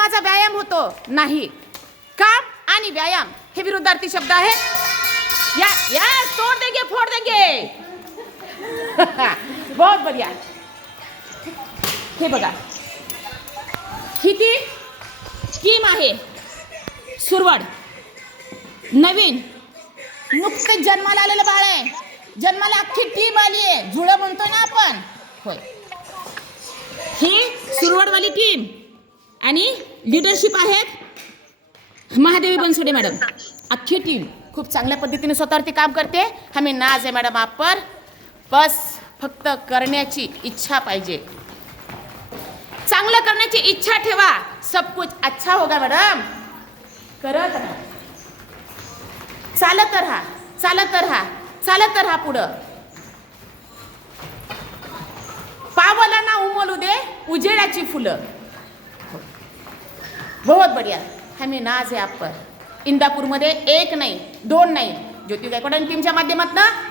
माझा व्यायाम होतो नाही. काम आणि व्यायाम हे विरुद्धार्थी शब्द आहेत. या या तोड़ देंगे फोड़ देंगे. बहुत बढ़िया. हे बघा, ही ती टीम आहे सुरवड. नवीन नुकतेच जन्माला आलेलं बाळ आहे. जन्माला अख्खी टीम आली आहे. जुळं म्हणतो ना आपण. होय, ही सुरवडवाली टीम आणि लीडरशिप आहेत महादेवी बनसोडे मॅडम. अख्खी टीम खूप चांगल्या पद्धतीने स्वतःवरती काम करते. हमें नाज आहे मॅडम आप पर. बस फक्त करण्याची इच्छा पाहिजे. चांगलं करण्याची इच्छा ठेवा, सब कुछ अच्छा होगा मॅडम. करत राहा, चालत राहा, चालत राहा, चालत राहा पुढं. पावला ना उमलू दे उजेडाची फुलं. बहुत बढ़िया. हमें नाज है आप पर. इंदापूरमध्ये 1 नाही 2 नाही ज्योती गायकवाड टीमच्या माध्यमातून